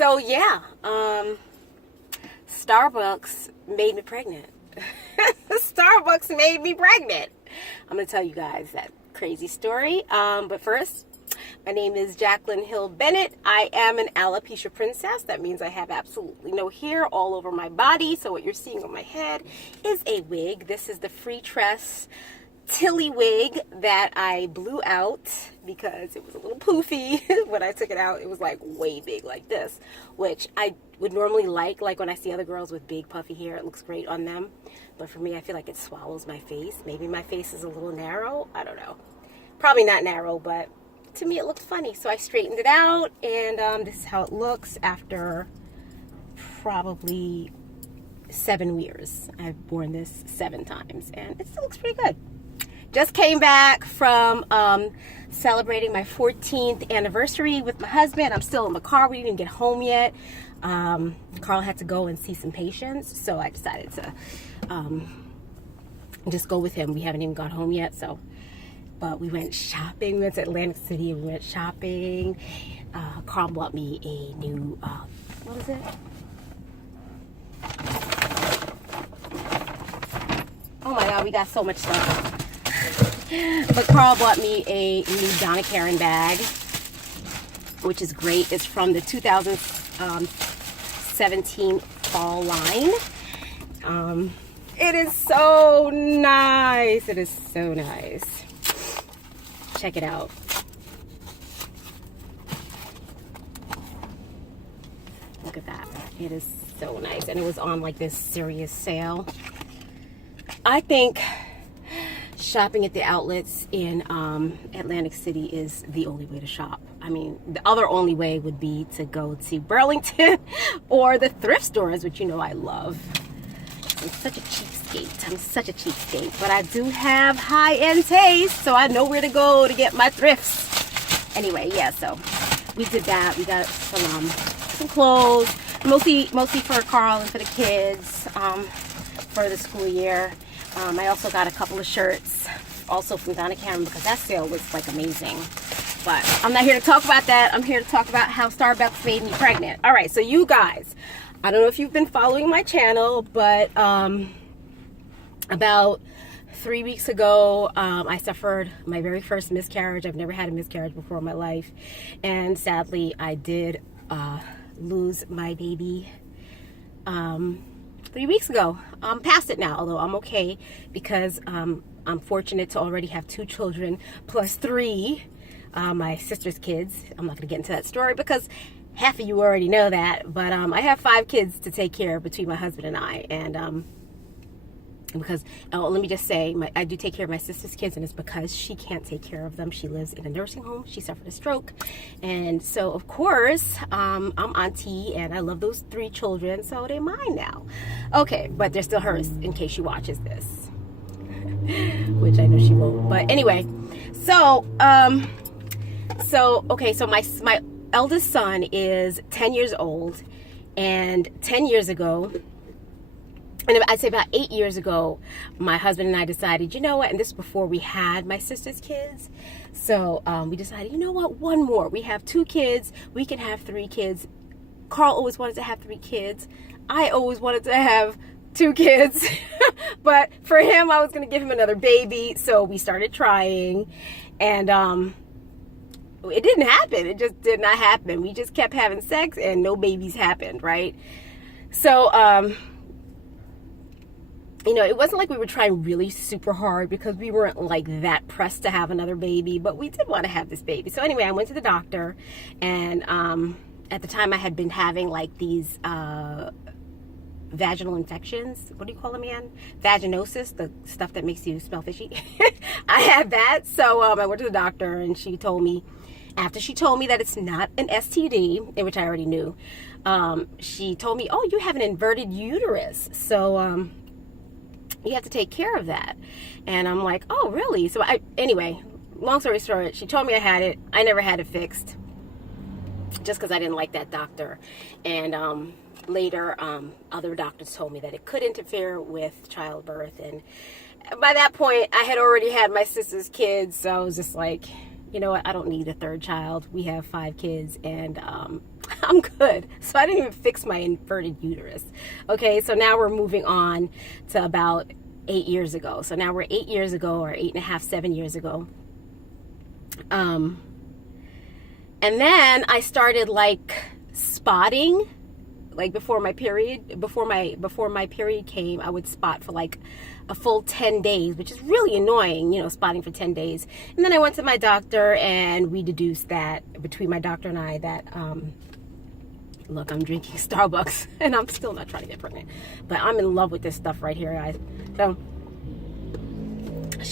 So yeah, Starbucks made me pregnant. Starbucks made me pregnant. I'm gonna tell you guys that crazy story. But first, my name is Jacqueline Hill Bennett. I am an alopecia princess. That means I have absolutely no hair all over my body. So what you're seeing on my head is a wig. This is the Freetress Tilly wig that I blew out because it was a little poofy. When I took it out, it was like way big like this, which I would normally like when I see other girls with big puffy hair. It looks great on them, but for me, I feel like it swallows my face. Maybe my face is a little narrow. I don't know. Probably not narrow, but to me it looked funny, so I straightened it out, and this is how it looks after probably 7 years. I've worn this 7 times, and it still looks pretty good. Just came back from celebrating my 14th anniversary with my husband. I'm still in the car. We didn't even get home yet. Carl had to go and see some patients, so I decided to just go with him. We haven't even got home yet, but we went shopping. We went to Atlantic City and we went shopping. Carl bought me a new, what is it? Oh my God, we got so much stuff. But Carl bought me a new Donna Karan bag, which is great. It's from the 2017 fall line. It is so nice. It is so nice. Check it out. Look at that. It is so nice. And it was on like this serious sale. I think shopping at the outlets in Atlantic City is the only way to shop. I mean, the other only way would be to go to Burlington or the thrift stores, which you know I love. I'm such a cheapskate. I'm such a cheapskate. But I do have high-end taste, so I know where to go to get my thrifts. Anyway, yeah, so we did that. We got some clothes, mostly for Carl and for the kids, for the school year. I also got a couple of shirts, also from Donna Karan, because that sale was like amazing. But I'm not here to talk about that. I'm here to talk about how Starbucks made me pregnant. All right, so you guys, I don't know if you've been following my channel, but about 3 weeks ago, I suffered my very first miscarriage. I've never had a miscarriage before in my life. And sadly, I did lose my baby 3 weeks ago. I'm past it now, although I'm okay because I'm fortunate to already have 2 children plus 3, my sister's kids. I'm not going to get into that story because half of you already know that, but I have 5 kids to take care of between my husband and I, and because let me just say, I do take care of my sister's kids, and it's because she can't take care of them. She lives in a nursing home. She suffered a stroke, and so of course I'm auntie, and I love those 3 children, so they're mine now. Okay, but they're still hers in case she watches this, which I know she won't. But anyway, so okay, so my eldest son is 10 years old, and 10 years ago, and I'd say about 8 years ago, my husband and I decided, you know what, and this is before we had my sister's kids, so we decided, you know what, one more. We have 2 kids, we can have 3 kids. Carl always wanted to have 3 kids. I always wanted to have 2 kids, but for him, I was going to give him another baby, so we started trying, and it didn't happen. It just did not happen. We just kept having sex, and no babies happened, right? So, you know, it wasn't like we were trying really super hard because we weren't like that pressed to have another baby, but we did want to have this baby. So anyway, I went to the doctor, and at the time I had been having like these vaginal infections. What do you call them again? Vaginosis, the stuff that makes you smell fishy. I had that. So I went to the doctor, and she told me, after she told me that it's not an STD, which I already knew, she told me, oh, you have an inverted uterus. So you have to take care of that. And I'm like, oh, really? So anyway, long story short, she told me I had it. I never had it fixed just because I didn't like that doctor. And later, other doctors told me that it could interfere with childbirth. And by that point, I had already had my sister's kids. So I was just like, you know what, I don't need a third child. We have 5 kids, and I'm good. So I didn't even fix my inverted uterus. Okay, so now we're moving on to about 8 years ago. So now we're 8 years ago, or 8.5, 7 years ago. And then I started like spotting, like before my period came, I would spot for like a full 10 days, which is really annoying, you know, spotting for 10 days. And then I went to my doctor, and we deduced that between my doctor and I that, look, I'm drinking Starbucks, and I'm still not trying to get pregnant, but I'm in love with this stuff right here, guys. So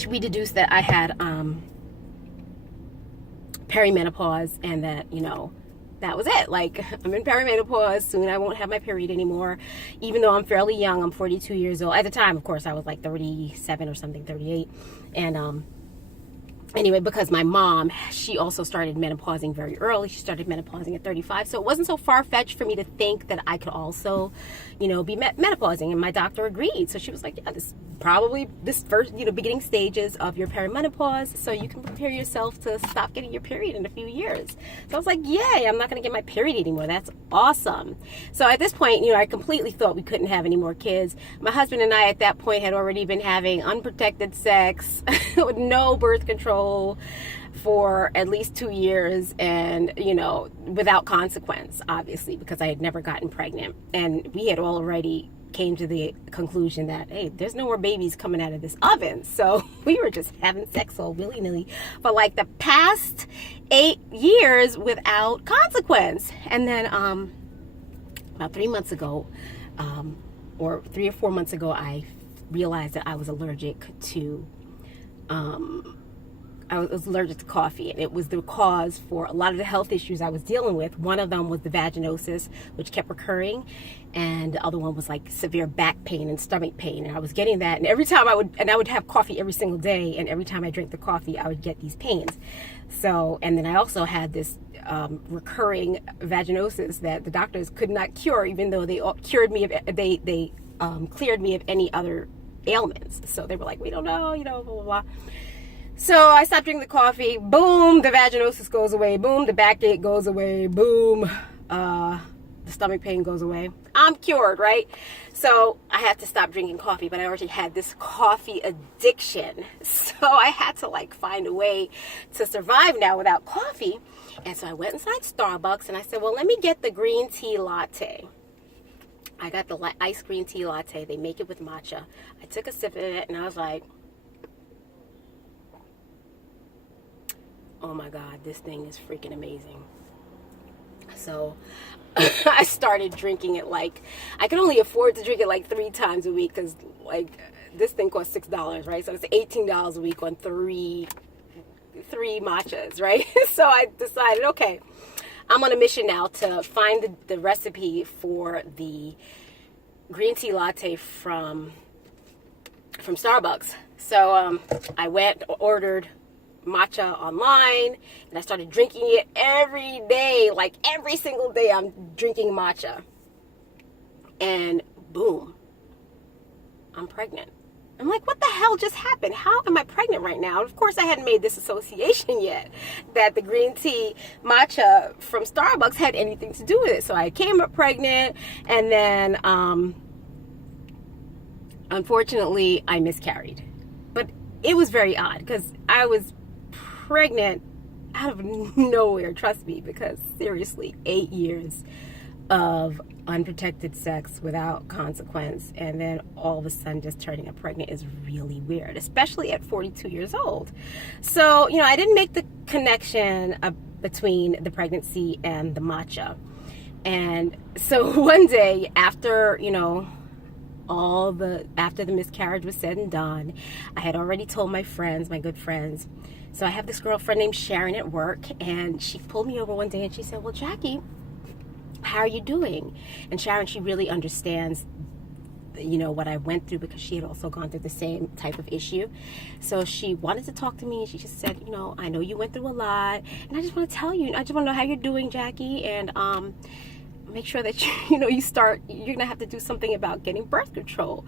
we deduced that I had, perimenopause, and that, you know, that was it. Like, I'm in perimenopause. Soon I won't have my period anymore, even though I'm fairly young. I'm 42 years old. At the time, of course, I was like 37 or something, 38. And anyway, because my mom, she also started menopausing very early. She started menopausing at 35. So it wasn't so far-fetched for me to think that I could also, you know, be menopausing. And my doctor agreed. So she was like, yeah, this probably this first, you know, beginning stages of your perimenopause, so you can prepare yourself to stop getting your period in a few years. So I was like, yay, I'm not going to get my period anymore. That's awesome. So at this point, you know, I completely thought we couldn't have any more kids. My husband and I at that point had already been having unprotected sex with no birth control for at least 2 years, and, you know, without consequence, obviously, because I had never gotten pregnant. And we had already came to the conclusion that, hey, there's no more babies coming out of this oven. So we were just having sex all willy-nilly for like the past 8 years without consequence. And then about 3 months ago, or 3 or 4 months ago, I realized that I was allergic to coffee, and it was the cause for a lot of the health issues I was dealing with. One of them was the vaginosis, which kept recurring, and the other one was like severe back pain and stomach pain, and I was getting that. And every time I would have coffee every single day, and every time I drank the coffee, I would get these pains. So, and then I also had this recurring vaginosis that the doctors could not cure, even though they cured me of they cleared me of any other ailments. So they were like, we don't know, you know, blah blah blah. So I stopped drinking the coffee. Boom, the vaginosis goes away. Boom, the backache goes away. Boom, the stomach pain goes away. I'm cured, right? So I had to stop drinking coffee, but I already had this coffee addiction. So I had to like find a way to survive now without coffee. And so I went inside Starbucks and I said, well, let me get the green tea latte. I got the iced green tea latte. They make it with matcha. I took a sip of it and I was like, oh my God, this thing is freaking amazing. So I started drinking it. Like, I could only afford to drink it like 3 times a week, because like this thing costs $6, right? So it's $18 a week on three matchas, right? So I decided, okay, I'm on a mission now to find the recipe for the green tea latte from Starbucks. So I went, ordered matcha online, and I started drinking it every day. Like every single day I'm drinking matcha, and boom, I'm pregnant. I'm like, what the hell just happened? How am I pregnant right now? And of course I hadn't made this association yet that the green tea matcha from Starbucks had anything to do with it. So I came up pregnant, and then unfortunately I miscarried. But it was very odd, because I was pregnant out of nowhere, trust me, because seriously, 8 years of unprotected sex without consequence, and then all of a sudden just turning up pregnant is really weird, especially at 42 years old. So, you know, I didn't make the connection between the pregnancy and the matcha. And so one day after, you know, after the miscarriage was said and done, I had already told my friends, my good friends. So I have this girlfriend named Sharon at work, and she pulled me over one day and she said, well, Jackie, how are you doing? And Sharon, she really understands, you know, what I went through, because she had also gone through the same type of issue. So she wanted to talk to me, and she just said, you know, I know you went through a lot, and I just want to tell you, I just want to know how you're doing, Jackie. And make sure that you're gonna have to do something about getting birth control,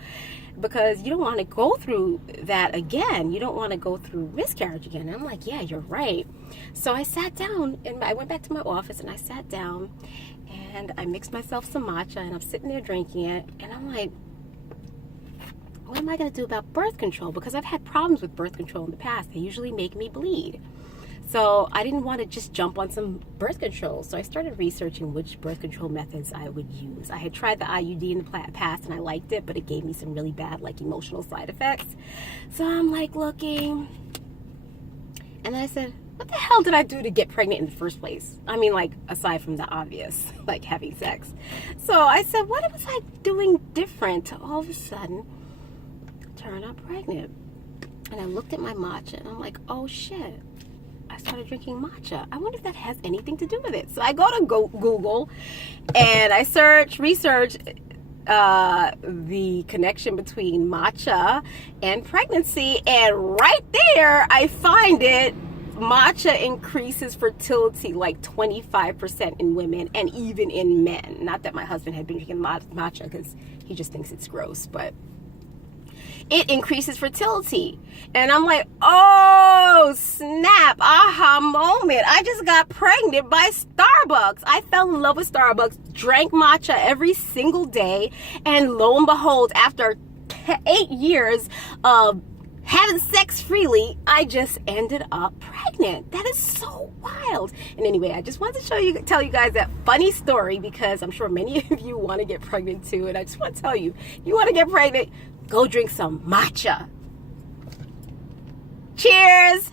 because you don't want to go through that again. You don't want to go through miscarriage again. And I'm like, yeah, you're right. So I sat down and I went back to my office and I sat down and I mixed myself some matcha and I'm sitting there drinking it, and I'm like, what am I going to do about birth control? Because I've had problems with birth control in the past. They usually make me bleed. So I didn't want to just jump on some birth control. So I started researching which birth control methods I would use. I had tried the IUD in the past and I liked it, but it gave me some really bad like emotional side effects. So I'm like looking, and then I said, what the hell did I do to get pregnant in the first place? I mean, like, aside from the obvious, like having sex. So I said, what was I doing different to all of a sudden turn up pregnant? And I looked at my matcha and I'm like, oh shit, I started drinking matcha. I wonder if that has anything to do with it. So I go to Google and I research the connection between matcha and pregnancy, and right there I find it. Matcha increases fertility like 25% in women and even in men. Not that my husband had been drinking matcha because he just thinks it's gross, but it increases fertility. And I'm like, oh snap, aha moment. I just got pregnant by Starbucks. I fell in love with Starbucks, drank matcha every single day, and lo and behold, after 8 years of having sex freely, I just ended up pregnant. That is so wild. And anyway, I just wanted to tell you guys that funny story, because I'm sure many of you want to get pregnant too. And I just want to tell you, you want to get pregnant, go drink some matcha. Cheers.